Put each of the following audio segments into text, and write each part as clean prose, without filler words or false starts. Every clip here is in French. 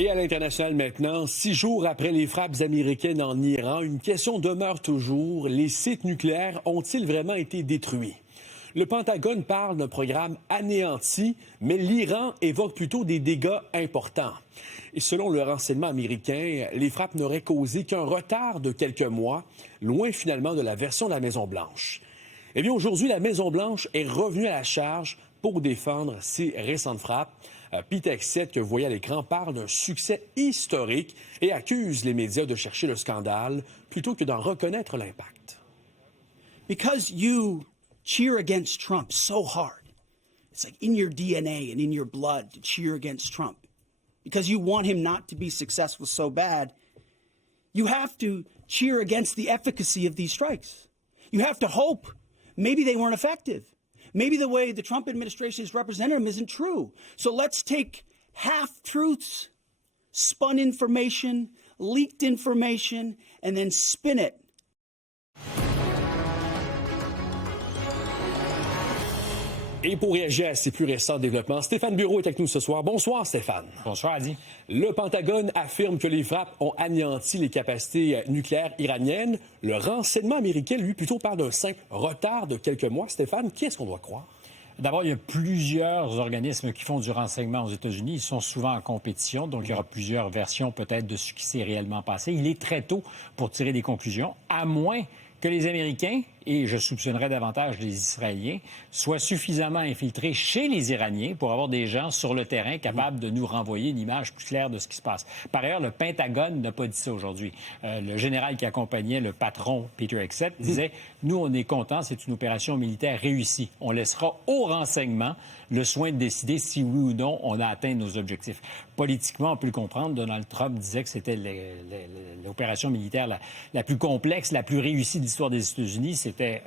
Et à l'international maintenant, 6 jours après les frappes américaines en Iran, une question demeure toujours. Les sites nucléaires ont-ils vraiment été détruits? Le Pentagone parle d'un programme anéanti, mais l'Iran évoque plutôt des dégâts importants. Et selon le renseignement américain, les frappes n'auraient causé qu'un retard de quelques mois, loin finalement de la version de la Maison-Blanche. Eh bien, aujourd'hui, la Maison-Blanche est revenue à la charge pour défendre ces récentes frappes. Peter Hegseth, que vous voyez à l'écran, parle d'un succès historique et accuse les médias de chercher le scandale plutôt que d'en reconnaître l'impact. Because you cheer against Trump so hard, it's like in your DNA and in your blood to cheer against Trump. Because you want him not to be successful so bad, you have to cheer against the efficacy of these strikes. You have to hope maybe they weren't effective. Maybe the way the Trump administration has represented him isn't true. So let's take half-truths, spun information, leaked information, and then spin it. Et pour réagir à ces plus récents développements, Stéphane Bureau est avec nous ce soir. Bonsoir, Stéphane. Bonsoir, Adi. Le Pentagone affirme que les frappes ont anéanti les capacités nucléaires iraniennes. Le renseignement américain, lui, plutôt parle d'un simple retard de quelques mois. Stéphane, qui est-ce qu'on doit croire? D'abord, il y a plusieurs organismes qui font du renseignement aux États-Unis. Ils sont souvent en compétition, donc il y aura plusieurs versions peut-être de ce qui s'est réellement passé. Il est très tôt pour tirer des conclusions, à moins que les Américains, et je soupçonnerais davantage les Israéliens, soient suffisamment infiltrés chez les Iraniens pour avoir des gens sur le terrain capables de nous renvoyer une image plus claire de ce qui se passe. Par ailleurs, le Pentagone n'a pas dit ça aujourd'hui. Le général qui accompagnait le patron, Peter Hegseth, disait « Nous, on est contents, c'est une opération militaire réussie. On laissera au renseignement le soin de décider si oui ou non on a atteint nos objectifs. » Politiquement, on peut le comprendre. Donald Trump disait que c'était l'opération militaire la plus complexe, la plus réussie de l'histoire des États-Unis. C'était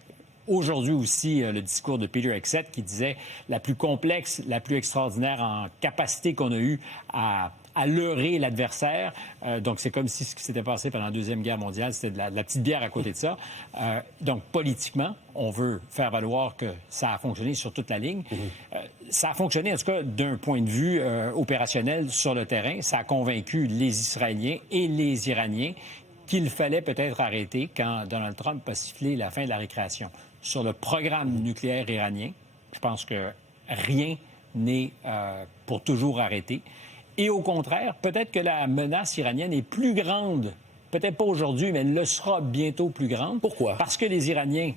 aujourd'hui aussi le discours de Peter Hegseth qui disait la plus complexe, la plus extraordinaire en capacité qu'on a eue à leurrer l'adversaire. Donc, c'est comme si ce qui s'était passé pendant la Deuxième Guerre mondiale, c'était de la petite bière à côté de ça. Donc, politiquement, on veut faire valoir que ça a fonctionné sur toute la ligne. Ça a fonctionné, en tout cas, d'un point de vue opérationnel sur le terrain. Ça a convaincu les Israéliens et les Iraniens qu'il fallait peut-être arrêter quand Donald Trump a sifflé la fin de la récréation. Sur le programme nucléaire iranien, je pense que rien n'est pour toujours arrêté. Et au contraire, peut-être que la menace iranienne est plus grande, peut-être pas aujourd'hui, mais elle le sera bientôt plus grande. Pourquoi? Parce que les Iraniens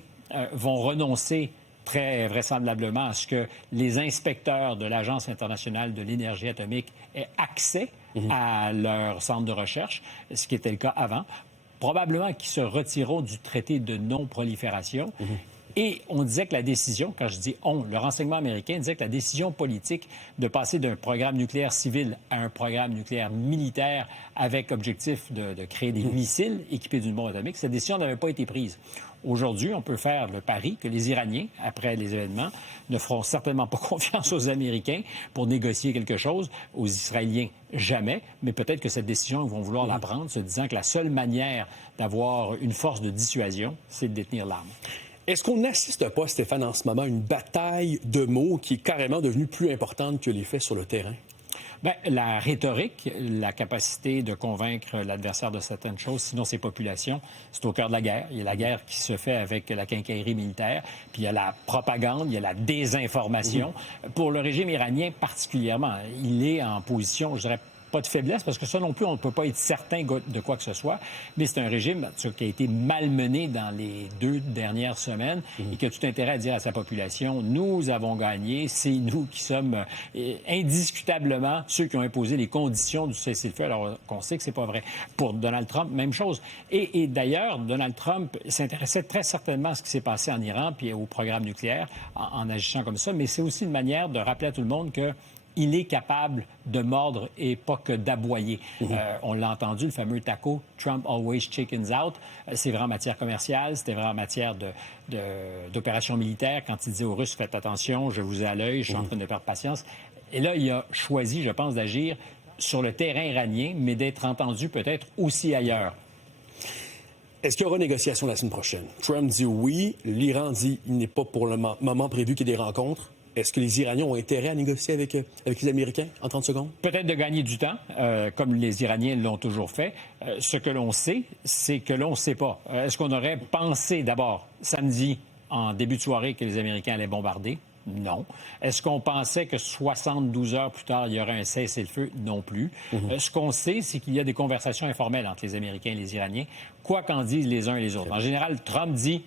vont renoncer très vraisemblablement à ce que les inspecteurs de l'Agence internationale de l'énergie atomique aient accès à leur centre de recherche, ce qui était le cas avant. Probablement qu'ils se retireront du traité de non-prolifération. Et on disait que la décision, quand je dis on, le renseignement américain disait que la décision politique de passer d'un programme nucléaire civil à un programme nucléaire militaire avec objectif de créer des missiles équipés d'une bombe atomique, cette décision n'avait pas été prise. Aujourd'hui, on peut faire le pari que les Iraniens, après les événements, ne feront certainement pas confiance aux Américains pour négocier quelque chose, aux Israéliens jamais, mais peut-être que cette décision, ils vont vouloir la prendre, se disant que la seule manière d'avoir une force de dissuasion, c'est de détenir l'arme. Est-ce qu'on n'assiste pas, Stéphane, en ce moment, à une bataille de mots qui est carrément devenue plus importante que les faits sur le terrain? Bien, la rhétorique, la capacité de convaincre l'adversaire de certaines choses, sinon ses populations, c'est au cœur de la guerre. Il y a la guerre qui se fait avec la quincaillerie militaire, puis il y a la propagande, il y a la désinformation. Pour le régime iranien particulièrement, il est en position, je dirais, pas de faiblesse, parce que ça non plus, on ne peut pas être certain de quoi que ce soit, mais c'est un régime qui a été malmené dans les 2 dernières semaines et qui a tout intérêt à dire à sa population, nous avons gagné, c'est nous qui sommes indiscutablement ceux qui ont imposé les conditions du cessez-le-feu, alors qu'on sait que c'est pas vrai. Pour Donald Trump, même chose. Et d'ailleurs, Donald Trump s'intéressait très certainement à ce qui s'est passé en Iran puis au programme nucléaire en agissant comme ça, mais c'est aussi une manière de rappeler à tout le monde que il est capable de mordre et pas que d'aboyer. On l'a entendu, le fameux taco « Trump always chickens out ». C'est vrai en matière commerciale, c'était vrai en matière d'opération militaire. Quand il disait aux Russes « Faites attention, je vous ai à l'œil, je suis en train de perdre patience ». Et là, il a choisi, je pense, d'agir sur le terrain iranien, mais d'être entendu peut-être aussi ailleurs. Est-ce qu'il y aura négociation la semaine prochaine? Trump dit oui, l'Iran dit il n'est pas pour le moment prévu qu'il y ait des rencontres. Est-ce que les Iraniens ont intérêt à négocier avec les Américains en 30 secondes? Peut-être de gagner du temps, comme les Iraniens l'ont toujours fait. Ce que l'on sait, c'est que l'on ne sait pas. Est-ce qu'on aurait pensé d'abord, samedi, en début de soirée, que les Américains allaient bombarder? Non. Est-ce qu'on pensait que 72 heures plus tard, il y aurait un cessez-le-feu? Non plus. Ce qu'on sait, c'est qu'il y a des conversations informelles entre les Américains et les Iraniens, quoi qu'en disent les uns et les autres. En général, Trump dit,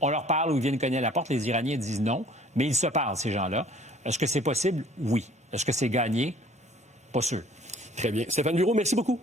on leur parle ou ils viennent cogner à la porte. Les Iraniens disent non, mais ils se parlent, ces gens-là. Est-ce que c'est possible? Oui. Est-ce que c'est gagné? Pas sûr. Très bien. Stéphane Bureau, merci beaucoup.